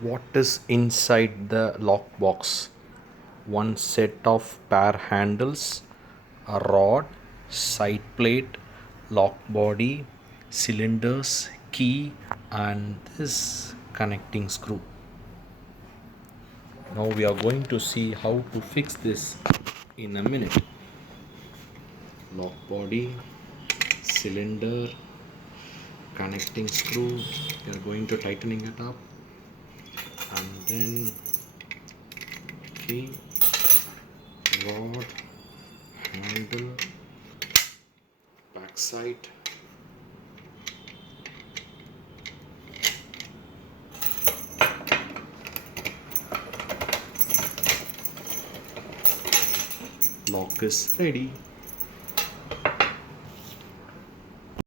What is inside the lockbox? One set of pair handles, a rod, side plate, lock body, cylinders, key, and this connecting screw. Now we are going to see how to fix this in a minute. Lock body, cylinder, connecting screw. We are going to tightening it up, and then key, rod, handle, backside, lock is ready.